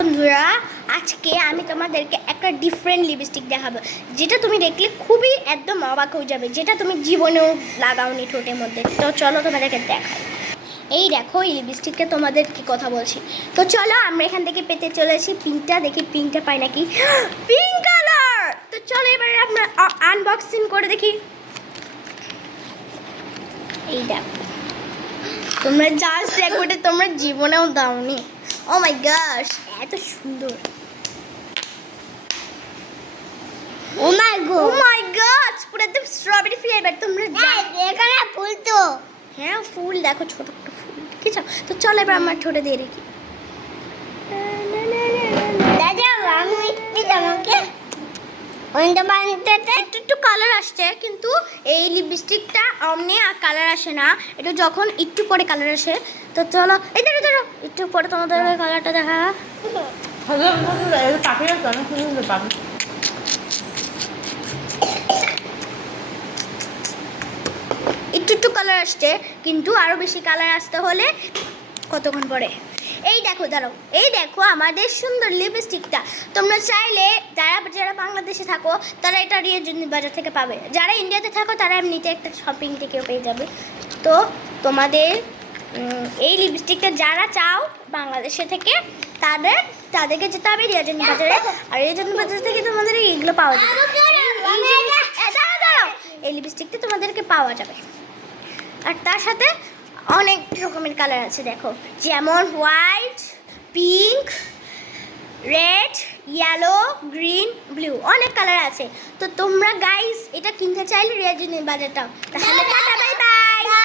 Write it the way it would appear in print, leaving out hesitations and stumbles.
বন্ধুরা, আজকে আমি তোমাদেরকে একটা ডিফারেন্ট লিপস্টিক দেখাবো, যেটা তুমি দেখলে খুবই একদম অবাক হয়ে যাবে, যেটা তুমি জীবনেও লাগাওনি ঠোঁটের মধ্যে। তো চলো তোমাদেরকে দেখাই। এই দেখো, এই লিপস্টিকটা তোমাদের কি কথা বলছি। তো চলো আমরা এখান থেকে পেতে চলেছি পিঙ্কটা, দেখি পিঙ্কটা পাই নাকি। Pink colour. তো চলো এবারে আমরা আনবক্সিং করে দেখি। এই দেখো, তোমরা জাস্ট দেখো, ওটা তোমরা জীবনেও দাওনি। ও মাই গশ, এত সুন্দর। ও মাই গড, ও মাই গড, পুরো একদম স্ট্রবেরি ফ্লেভার। তোমরা এখানে ফুল তো, হ্যাঁ ফুল দেখো, ছোট ছোট ফুল দেখেছো। তো চলো এবার আমার ঠোঁটে দিয়ে দেখি। দাদা আমি আমাকে একটু একটু কালার আসছে, কিন্তু এই লিপস্টিকটা অমনি আর কালার আসে না, এটা যখন একটু পরে কালার আসে। তো চলো এই ধরো ধরো, একটু পরে তোমাদের কালারটা দেখা। একটু একটু কালার আসছে, কিন্তু আরো বেশি কালার আসতে হলে কতক্ষণ পরে। এই দেখো, দাঁড়াও, এই দেখো আমাদের সুন্দর লিপস্টিকটা। তোমরা চাইলে যারা যারা বাংলাদেশে থাকো তারা এটা রিয়াজুনি বাজার থেকে পাবে, যারা ইন্ডিয়াতে থাকো তারা এমনিতে একটা শপিং থেকেও পেয়ে যাবে। তো তোমাদের এই লিপস্টিকটা যারা চাও বাংলাদেশে থেকে, তাদেরকে যেতে হবে রিয়াজুনি বাজারে। আর রিয়াজুনি বাজার থেকে তোমাদের এইগুলো পাওয়া যাবে। দাঁড়াও, এই লিপস্টিকটা তোমাদেরকে পাওয়া যাবে। আর তার সাথে অনেক রকমের কালার আছে, দেখো, যেমন white, pink, red, yellow, green, blue, অনেক কালার আছে। তো তোমরা গাইস এটা কিনতে চাইলে রিয়াজুনি বাজারটা, তাহলে টাটা।